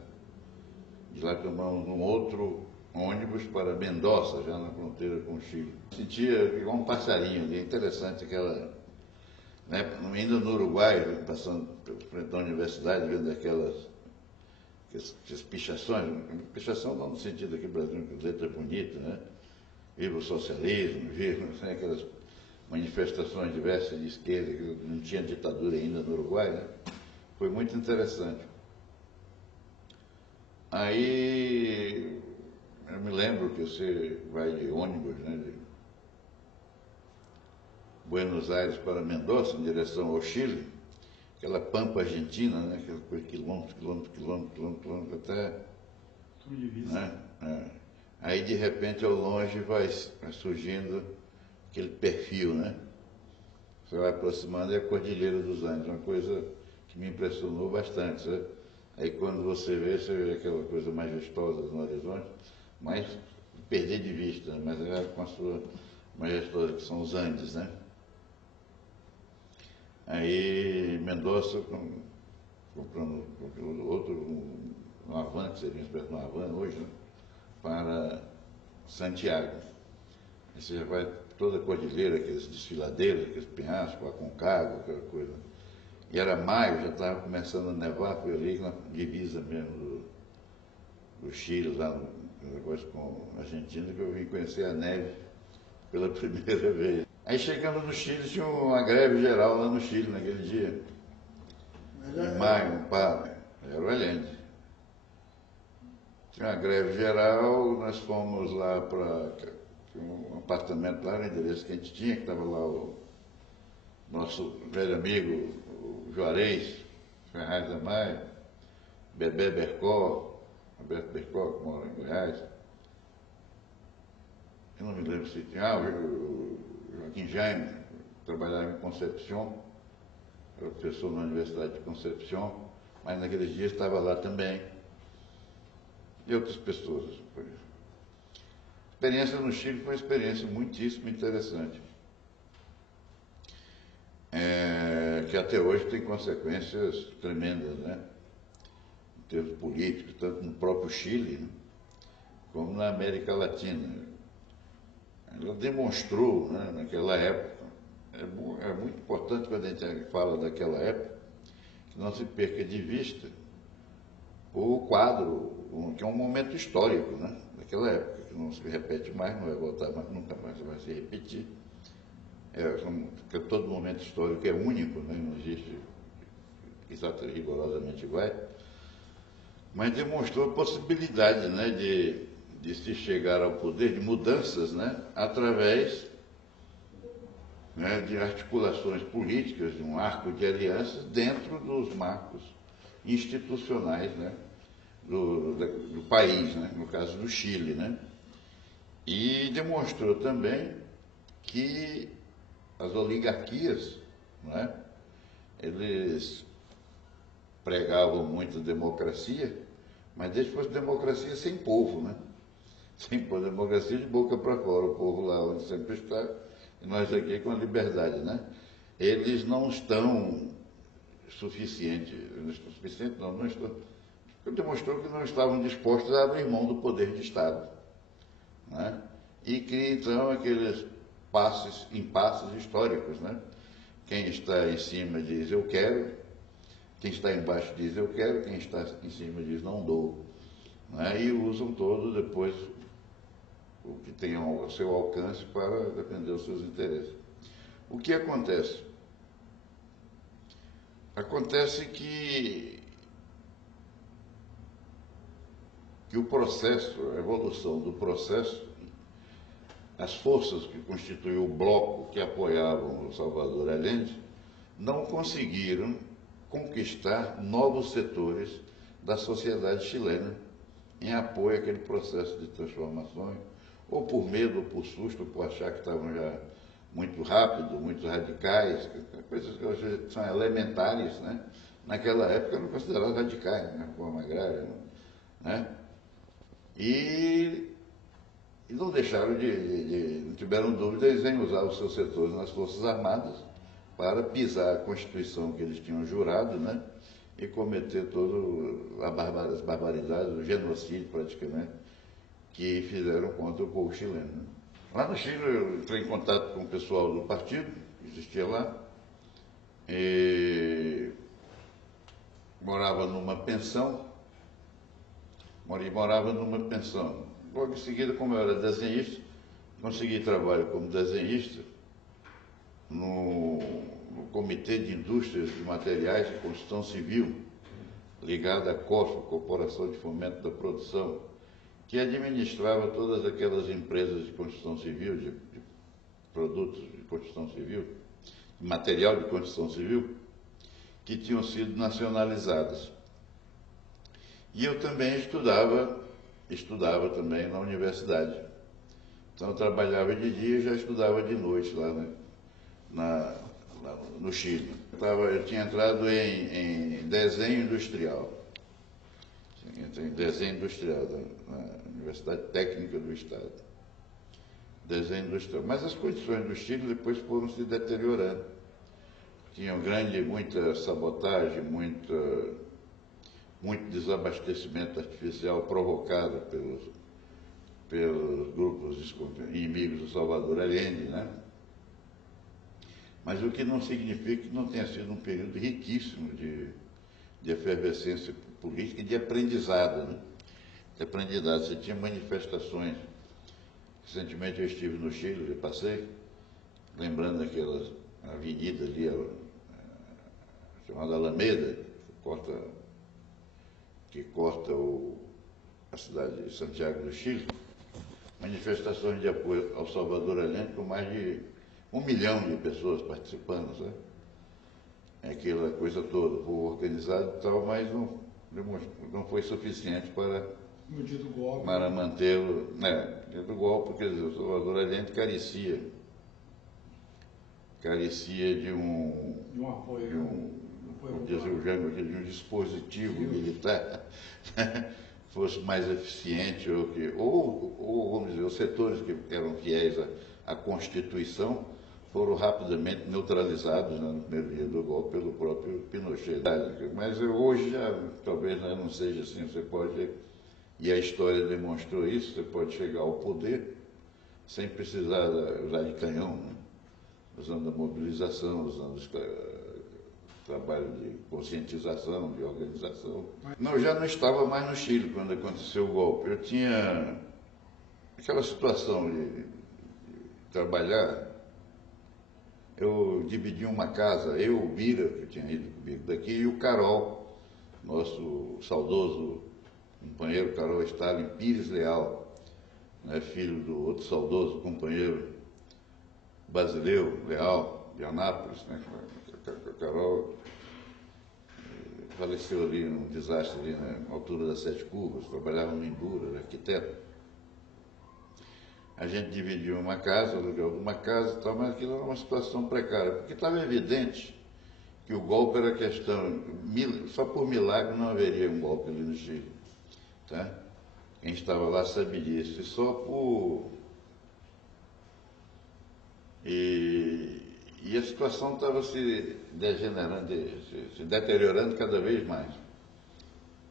De lá tomamos um outro ônibus para Mendoza, já na fronteira com o Chile. Sentia igual um passarinho ali, interessante aquela, né? Ainda no Uruguai, passando pelo frente da universidade, vendo aquelas pichações, pichação não no sentido aqui no Brasil, que letra bonita, né? Viva o socialismo, viva, né? Aquelas manifestações diversas de esquerda, que não tinha ditadura ainda no Uruguai, né? Foi muito interessante. Aí eu me lembro que você vai de ônibus, né, de Buenos Aires para Mendoza, em direção ao Chile, aquela pampa argentina, né, aquela coisa, quilômetro, até... Né, Aí de repente ao longe vai surgindo aquele perfil, né? Você vai aproximando, é a Cordilheira dos Andes, uma coisa que me impressionou bastante, sabe? Aí quando você vê aquela coisa majestosa no horizonte, mas perder de vista, né? Mas é com a sua majestosa, que são os Andes, né? Aí Mendoza, comprando outro, um Havan, que seria uma espécie de um Havan hoje, né? Para Santiago. Aí você já vai toda a cordilheira, aqueles desfiladeiros, aqueles penhascos, Aconcagua, aquela coisa. E era maio, já estava começando a nevar, foi ali na divisa mesmo do Chile, lá no negócio com a Argentina, que eu vim conhecer a neve pela primeira vez. Aí chegando no Chile, tinha uma greve geral lá no Chile naquele dia. Em maio, era o Allende. Tinha uma greve geral, nós fomos lá para um apartamento lá no endereço que a gente tinha, que estava lá o nosso velho amigo, o Juarez Ferraz da Maia, Bebé Bercó, Roberto Bercó, que mora em Goiás. Eu não me lembro se tinha, o Joaquim Jaime, trabalhava em Concepción, era professor na Universidade de Concepción, mas naqueles dias estava lá também. E outras pessoas. A experiência no Chile foi uma experiência muitíssimo interessante. Que até hoje tem consequências tremendas, né? Em termos políticos, tanto no próprio Chile, né? Como na América Latina. Ela demonstrou, né, naquela época, é muito importante quando a gente fala daquela época, que não se perca de vista o quadro, que é um momento histórico, né, daquela época, que não se repete mais, não vai voltar mais, nunca mais vai se repetir. porque todo momento histórico é único, né? Não existe exatamente rigorosamente igual, mas demonstrou a possibilidade, né, de se chegar ao poder, de mudanças, né, através, né, de articulações políticas, de um arco de alianças dentro dos marcos institucionais, né, do país, né, no caso do Chile, né, e demonstrou também que as oligarquias, né, eles pregavam muito democracia, mas depois democracia sem povo, né? Sem povo, democracia de boca para fora, o povo lá onde sempre está, e nós aqui com a liberdade, né? Eles não estão suficientes, não estão, demonstrou que não estavam dispostos a abrir mão do poder de Estado, né? E cria então aqueles impasses históricos, né? Quem está em cima diz eu quero, quem está embaixo diz eu quero, quem está em cima diz não dou, né? E usam todo depois o que tem ao seu alcance para defender os seus interesses. O que acontece? Acontece que o processo, a evolução do processo, as forças que constituíam o bloco que apoiavam o Salvador Allende não conseguiram conquistar novos setores da sociedade chilena em apoio àquele processo de transformações, ou por medo, ou por susto, ou por achar que estavam já muito rápido, muito radicais, coisas que hoje são elementares, né? Naquela época eram consideradas radicais, né? A reforma agrária, né? E não deixaram não tiveram dúvidas em usar os seus setores nas Forças Armadas para pisar a Constituição que eles tinham jurado, né? E cometer todas as barbaridades, o genocídio praticamente, que fizeram contra o povo chileno. Lá no Chile eu entrei em contato com o pessoal do partido, que existia lá, e morava numa pensão, Logo em seguida, como eu era desenhista, consegui trabalho como desenhista no Comitê de Indústrias de Materiais de Construção Civil, ligado à COFA, Corporação de Fomento da Produção, que administrava todas aquelas empresas de construção civil, de produtos de construção civil, de material de construção civil, que tinham sido nacionalizadas. E eu também estudava também na universidade. Então eu trabalhava de dia e já estudava de noite lá, né, no Chile. Eu tinha entrado em desenho industrial. Entrei em desenho industrial na Universidade Técnica do Estado. Desenho industrial. Mas as condições do Chile depois foram se deteriorando. Tinham muita sabotagem, muito desabastecimento artificial provocado pelos grupos inimigos do Salvador Allende, né? Mas o que não significa que não tenha sido um período riquíssimo de efervescência política e de aprendizado, né? De aprendizado. Você tinha manifestações. Recentemente eu estive no Chile, eu passei, lembrando aquela avenida ali, chamada Alameda, que corta a cidade de Santiago do Chile, manifestações de apoio ao Salvador Allende com mais de 1 milhão de pessoas participando, sabe? Aquela coisa toda, o povo organizado e tal, mas não foi suficiente para mantê-lo, né? Do golpe, quer dizer, o Salvador Allende carecia de um apoio, de um dispositivo militar fosse mais eficiente, ou vamos dizer, os setores que eram fiéis à Constituição foram rapidamente neutralizados, né, no primeiro dia do golpe pelo próprio Pinochet. Mas hoje talvez não seja assim, e a história demonstrou isso, você pode chegar ao poder sem precisar usar de canhão, né? Usando a mobilização, usando trabalho de conscientização, de organização. Eu já não estava mais no Chile quando aconteceu o golpe. Eu tinha aquela situação de trabalhar eu dividi uma casa, eu, o Bira, que tinha ido comigo daqui, e o Carol, nosso saudoso companheiro Carol Stalin Pires Leal, né, filho do outro saudoso companheiro Basileu Leal, de Anápolis, né? A Carol faleceu ali num desastre ali na altura das Sete Curvas, trabalhava no Endura, era arquiteto. A gente dividiu uma casa, alugou uma casa e tal, mas aquilo era uma situação precária, porque estava evidente que o golpe era questão, só por milagre não haveria um golpe ali no Chile. Tá? Quem estava lá sabia disso, e só por... E a situação estava se degenerando, se deteriorando cada vez mais.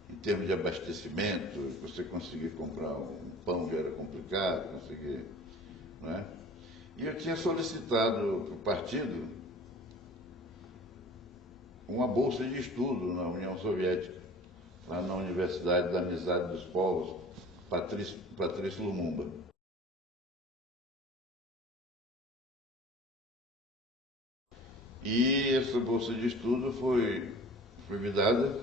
Em termos de abastecimento, você conseguir comprar um pão já era complicado, conseguir, né? E eu tinha solicitado para o partido uma bolsa de estudo na União Soviética, lá na Universidade da Amizade dos Povos, Patrício Lumumba. E essa bolsa de estudo foi me dada,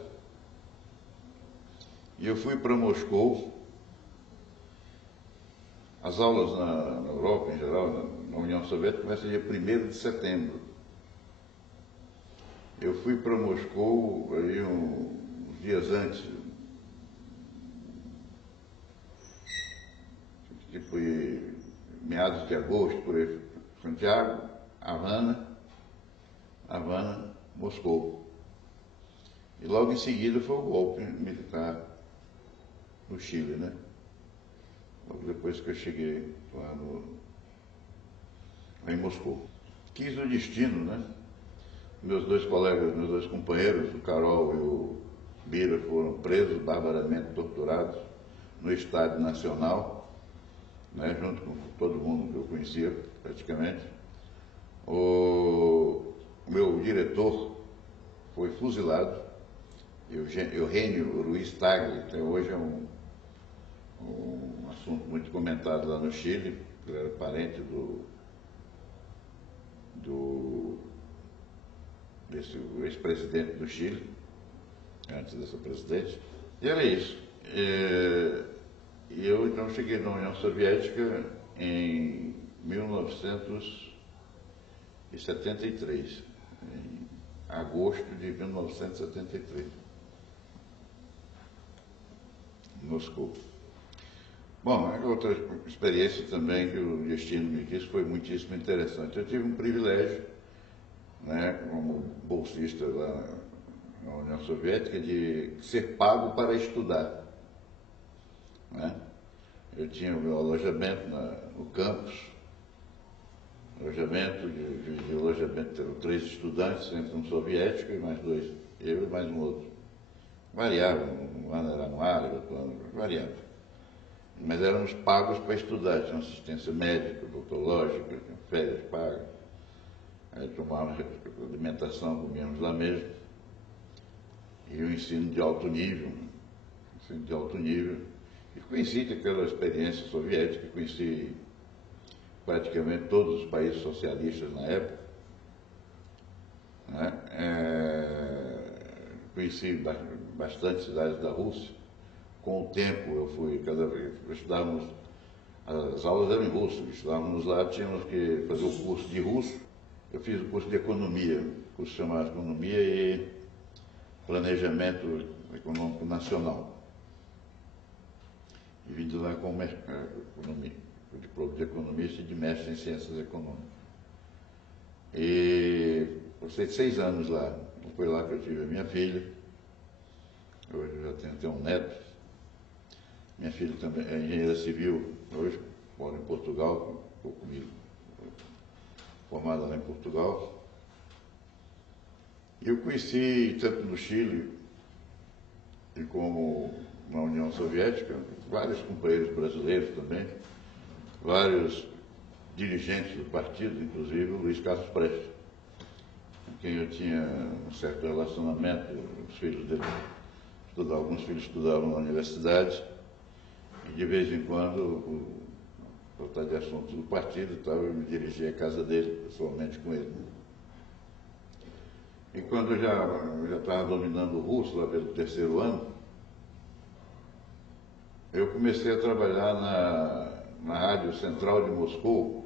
e eu fui para Moscou. As aulas na Europa, em geral, na União Soviética, começam dia 1º de setembro. Eu fui para Moscou aí uns dias antes, que foi meados de agosto, por aí, Santiago, Havana, Moscou. E logo em seguida foi o golpe militar no Chile, né? Logo depois que eu cheguei lá em Moscou. Quis o destino, né? Meus dois colegas, meus dois companheiros, o Carol e o Bira, foram presos, barbaramente torturados, no Estádio Nacional, né? Junto com todo mundo que eu conhecia, praticamente. O meu diretor foi fuzilado, Eugênio Ruiz Tagle, que até hoje é um assunto muito comentado lá no Chile. Ele era parente desse ex-presidente do Chile, antes dessa presidente. E era isso. E eu então cheguei na União Soviética em 1973, em agosto de 1973, em Moscou. Bom, outra experiência também que o destino me quis foi muitíssimo interessante. Eu tive um privilégio, né, como bolsista lá na União Soviética, de ser pago para estudar, né? Eu tinha o meu alojamento no campus, alojamento de alojamento, eram 3 estudantes, sempre um soviético e mais 2, eu e mais um outro. Variava, um ano era anuário, outro ano variava. Mas éramos pagos para estudar, tinha assistência médica, odontológica, tinha férias pagas. Aí tomávamos alimentação, comíamos lá mesmo. E o ensino de alto nível, E conheci aquela experiência soviética, conheci praticamente todos os países socialistas na época, né? Conheci bastante cidades da Rússia. Com o tempo eu fui, cada vez, estudávamos, as aulas eram em russo, estudávamos lá, tínhamos que fazer o curso de russo. Eu fiz o curso de economia, curso chamado Economia e Planejamento Econômico Nacional. E vim de lá com economia, o diploma de economista e de mestre em ciências econômicas. E passei 6 anos lá. Foi lá que eu tive a minha filha. Hoje eu já tenho até um neto. Minha filha também é engenheira civil, hoje mora em Portugal, ficou comigo, formada lá em Portugal. E eu conheci, tanto no Chile e como na União Soviética, vários companheiros brasileiros também, vários dirigentes do partido, inclusive o Luiz Carlos Prestes, com quem eu tinha um certo relacionamento. Os filhos dele alguns filhos estudavam na universidade, e de vez em quando tratar de assuntos do partido e tal, eu me dirigi à casa dele, pessoalmente com ele. E quando eu já estava dominando o russo, lá pelo 3º ano, eu comecei a trabalhar na Rádio Central de Moscou,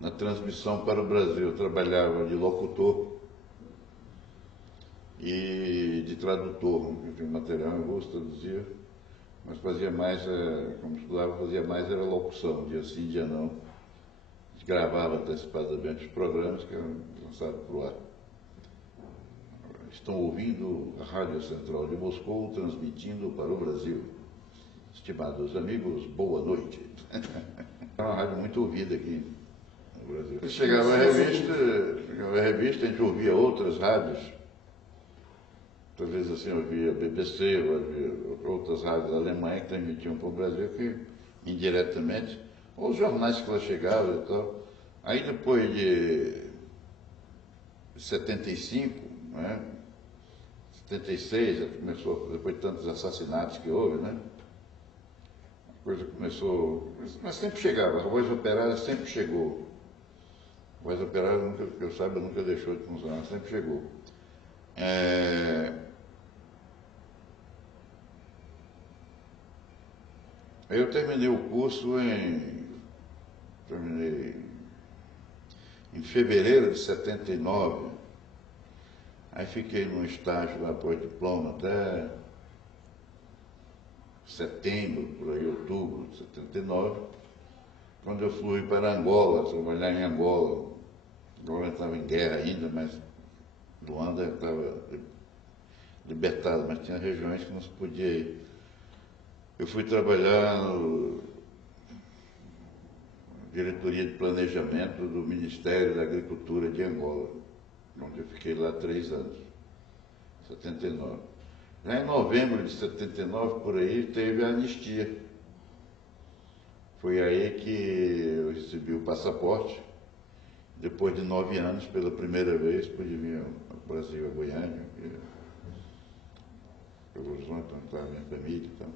na transmissão para o Brasil. Eu trabalhava de locutor e de tradutor, enfim, material em russo, traduzia, mas fazia mais, como estudava, fazia mais era locução, dia sim, dia não. A gente gravava antecipadamente os programas que eram lançados para o ar. Estão ouvindo a Rádio Central de Moscou, transmitindo para o Brasil. Estimados amigos, boa noite. É uma rádio muito ouvida aqui no Brasil. Chegava a revista, a gente ouvia outras rádios. Talvez assim, eu ouvia a BBC, eu ouvia outras rádios da Alemanha que transmitiam para o Brasil, que indiretamente, ou os jornais que lá chegavam e tal. Aí depois de 75, né? 76, já começou, depois de tantos assassinatos que houve, né? A coisa começou, mas sempre chegava, a voz operária sempre chegou. A voz operária, nunca, que eu saiba, nunca deixou de funcionar, sempre chegou. Aí eu terminei o curso em fevereiro de 79. Aí fiquei num estágio lá pós-diploma até setembro, por aí, outubro de 79, quando eu fui para Angola, trabalhar em Angola. Angola estava em guerra ainda, mas Luanda estava libertada, mas tinha regiões que não se podia ir. Eu fui trabalhar na diretoria de planejamento do Ministério da Agricultura de Angola, onde eu fiquei lá 3 anos, 79. Já em novembro de 79, por aí, teve a anistia. Foi aí que eu recebi o passaporte. Depois de 9 anos, pela primeira vez, pude vir ao Brasil, a Goiânia, Belo Horizonte, onde estava a minha família e tal.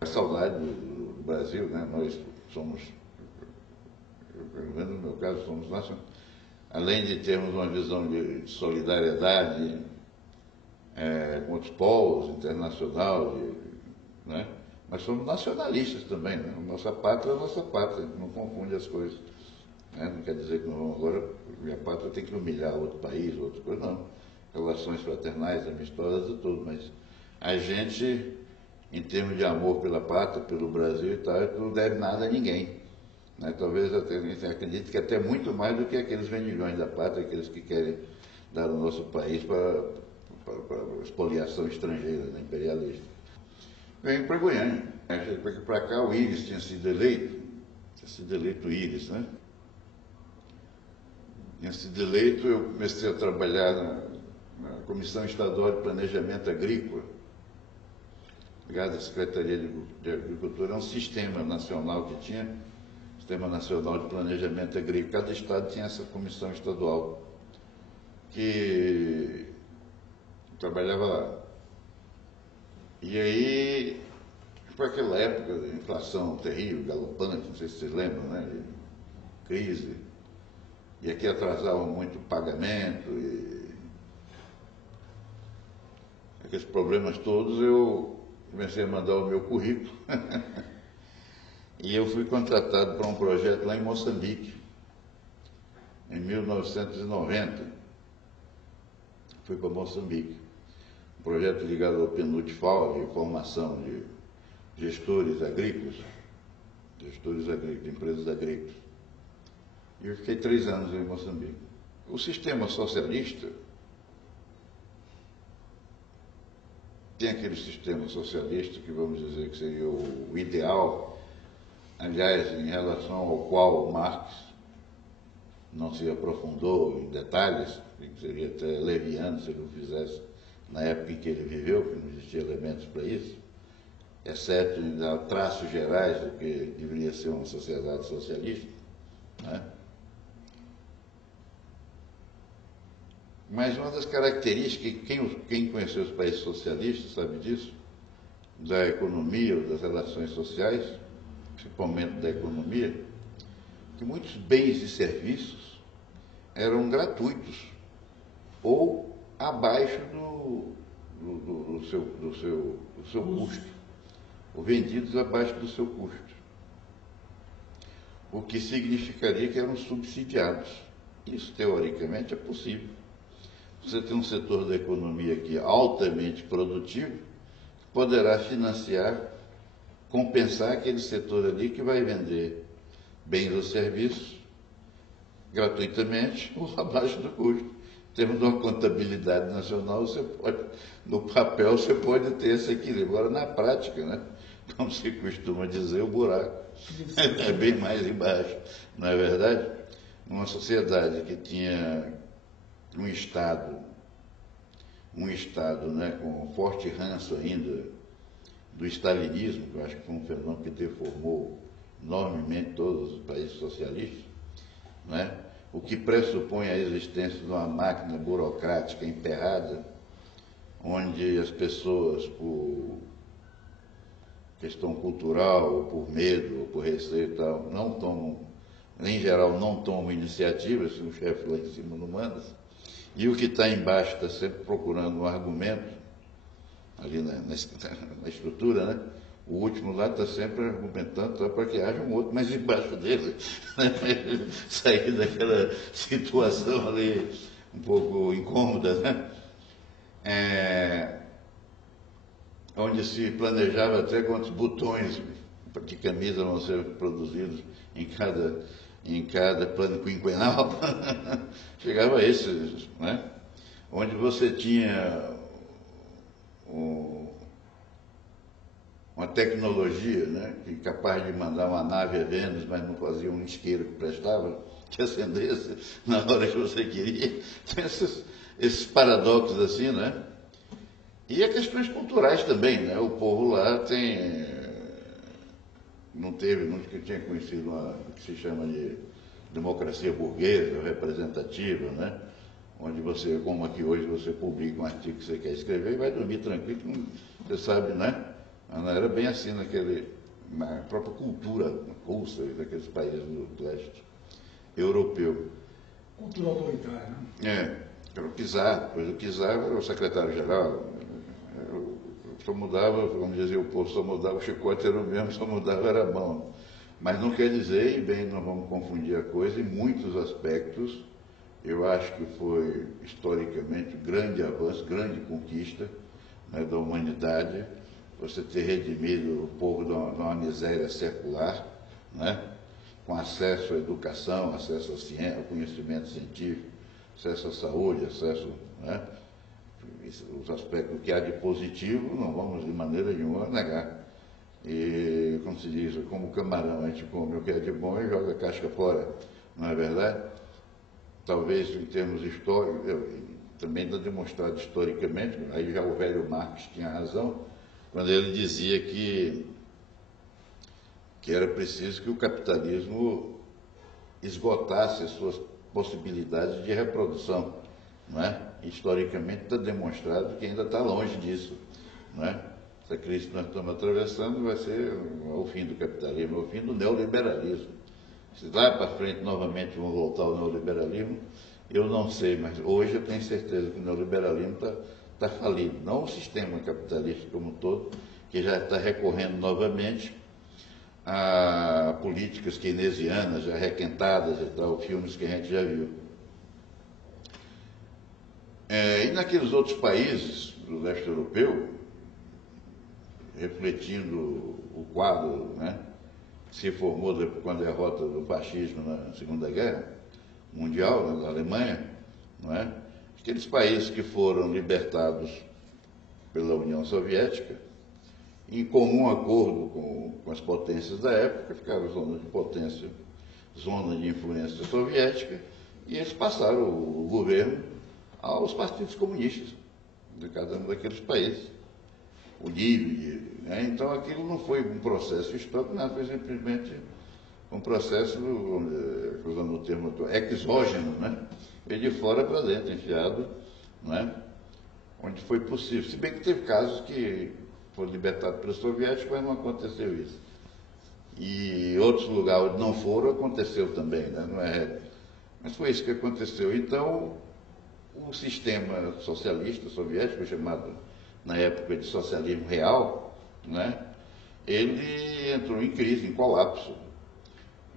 A saudade do Brasil, né? Nós somos, pelo menos no meu caso, somos nacionais. Além de termos uma visão de solidariedade com outros povos, internacional, né? Mas somos nacionalistas também, né? Nossa pátria é nossa pátria, não confunde as coisas. Né? Não quer dizer que agora minha pátria tem que humilhar outro país, outra coisa, não. Relações fraternais, amistosas e tudo, mas a gente, em termos de amor pela pátria, pelo Brasil e tal, não deve nada a ninguém. Né? Talvez até, acredite que até muito mais do que aqueles vendilhões da pátria, aqueles que querem dar o nosso país para expoliação estrangeira, né? Imperialista. Venho para Goiânia. Para cá o Íris tinha sido eleito o Íris, né? Tinha sido eleito, eu comecei a trabalhar na Comissão Estadual de Planejamento Agrícola, ligada à Secretaria de Agricultura. É um sistema nacional que tinha, Sistema Nacional de Planejamento Agrícola. Cada estado tinha essa comissão estadual, que trabalhava lá. E aí, foi aquela época de inflação terrível, galopante, não sei se vocês lembram, né? Crise. E aqui atrasavam muito o pagamento, e aqueles problemas todos, eu comecei a mandar o meu currículo. E eu fui contratado para um projeto lá em Moçambique, em 1990. Fui para Moçambique. Um projeto ligado ao PNUD-FAO, de formação de gestores agrícolas, empresas agrícolas. E eu fiquei 3 anos em Moçambique. O sistema socialista tem aquele sistema socialista que vamos dizer que seria o ideal, aliás, em relação ao qual Marx não se aprofundou em detalhes, que seria até leviano se ele o fizesse na época em que ele viveu, que não existia elementos para isso, exceto em dar traços gerais do que deveria ser uma sociedade socialista, né? Mas uma das características, quem conheceu os países socialistas sabe disso, da economia ou das relações sociais, principalmente da economia, que muitos bens e serviços eram gratuitos ou abaixo do seu custo, ou vendidos abaixo do seu custo, o que significaria que eram subsidiados. Isso, teoricamente, é possível. Você tem um setor da economia que é altamente produtivo, poderá financiar, compensar aquele setor ali que vai vender bens ou serviços gratuitamente ou abaixo do custo. Em termos de uma contabilidade nacional, você pode, no papel você pode ter esse equilíbrio. Agora, na prática, né, como se costuma dizer, o buraco é bem mais embaixo. Não é verdade? Uma sociedade que tinha um Estado, né, com forte ranço ainda do stalinismo, que eu acho que foi um fenômeno que deformou enormemente todos os países socialistas, né? O que pressupõe a existência de uma máquina burocrática emperrada, onde as pessoas, por questão cultural, ou por medo, ou por receio e tal, não tomam, em geral, não tomam iniciativa, se o chefe lá em cima não manda, e o que está embaixo está sempre procurando um argumento, ali na estrutura, né? O último lá está sempre argumentando para que haja um outro mais embaixo dele, né? Sair daquela situação ali um pouco incômoda, né? Onde se planejava até quantos botões de camisa vão ser produzidos em cada plano quinquenal. Chegava a esse, né? Onde você tinha uma tecnologia, né, que capaz de mandar uma nave a Vênus, mas não fazia um isqueiro que prestava, que acendesse na hora que você queria. Tem esses paradoxos assim, né? E as questões culturais também, né? O povo lá nunca tinha conhecido o que se chama de democracia burguesa, representativa, né? Onde você, como aqui hoje, você publica um artigo que você quer escrever e vai dormir tranquilo, você sabe, né? Não era bem assim na própria cultura russa daqueles países do leste europeu. Cultura autoritária, né? Era o czar, depois o czar era o secretário-geral. Só mudava, como dizia o povo, só mudava, o chicote era o mesmo, só mudava era a mão. Mas não quer dizer, e bem, não vamos confundir a coisa, em muitos aspectos, eu acho que foi, historicamente, um grande avanço, grande conquista, né, da humanidade, você ter redimido o povo de uma miséria secular, né, com acesso à educação, acesso à ciência, ao conhecimento científico, acesso à saúde, acesso, né, os aspectos que há de positivo, não vamos de maneira nenhuma negar. E, como se diz, como o camarão, a gente come o que é de bom e joga a casca fora, não é verdade? Talvez em termos históricos, também está demonstrado historicamente, aí já o velho Marx tinha razão, quando ele dizia que era preciso que o capitalismo esgotasse as suas possibilidades de reprodução, não é? Historicamente está demonstrado que ainda está longe disso, não é? Essa crise que nós estamos atravessando vai ser o fim do capitalismo, o fim do neoliberalismo. Se lá para frente novamente vão voltar ao neoliberalismo, eu não sei, mas hoje eu tenho certeza que o neoliberalismo está falido. Não o sistema capitalista como um todo, que já está recorrendo novamente a políticas keynesianas, já requentadas e tal, filmes que a gente já viu. E naqueles outros países do leste europeu, refletindo o quadro, né, que se formou com a derrota do fascismo na Segunda Guerra Mundial, na Alemanha, não é? Aqueles países que foram libertados pela União Soviética, em comum acordo com as potências da época, ficaram zona de potência, zona de influência soviética, e eles passaram o governo aos partidos comunistas de cada um daqueles países. O nível, né? Então aquilo não foi um processo histórico, não, foi simplesmente um processo, usando o termo exógeno, né? Veio de fora para dentro, enfiado, né? Onde foi possível. Se bem que teve casos que foram libertados pelos soviéticos, mas não aconteceu isso. e outros lugares onde não foram, aconteceu também, né? Não é? Mas foi isso que aconteceu. Então, o sistema socialista soviético, chamado na época de socialismo real, né? Ele entrou em crise, em colapso.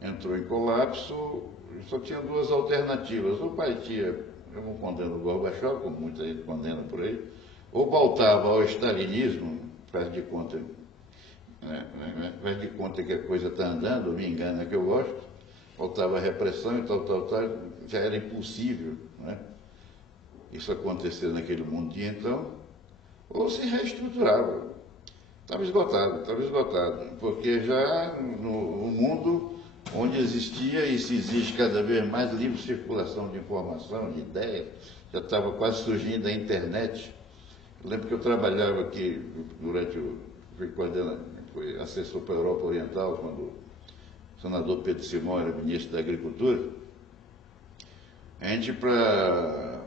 Entrou em colapso, só tinha duas alternativas. Ou partia, eu não condeno o Gorbachev, como muita gente condena por aí, ou voltava ao stalinismo, faz de conta, faz de conta que a coisa está andando, me engana que eu gosto, voltava a repressão e tal, já era impossível, né? Isso acontecer naquele mundo de então, ou se reestruturava. Estava esgotado, porque já no mundo onde existia e se existe cada vez mais livre circulação de informação, de ideias, já estava quase surgindo a internet. Eu lembro que eu trabalhava aqui fui assessor para a Europa Oriental, quando o senador Pedro Simão era ministro da Agricultura. A gente, para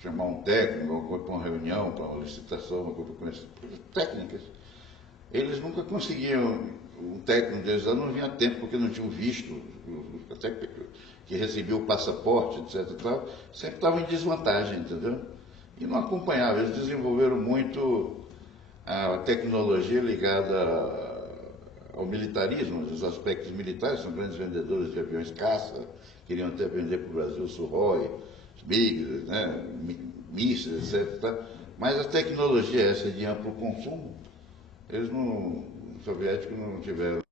chamar um técnico, para uma reunião, para uma licitação, uma coisa técnicas, eles nunca conseguiam, um técnico deles não vinha a tempo porque não tinham visto, até que recebia o passaporte, etc. E tal, sempre estavam em desvantagem, entendeu? E não acompanhavam. Eles desenvolveram muito a tecnologia ligada ao militarismo, os aspectos militares, são grandes vendedores de aviões caça, queriam até vender para o Brasil Sukhoi, MiGs, né, mísseis, etc. Mas a tecnologia essa de amplo consumo, os soviéticos não tiveram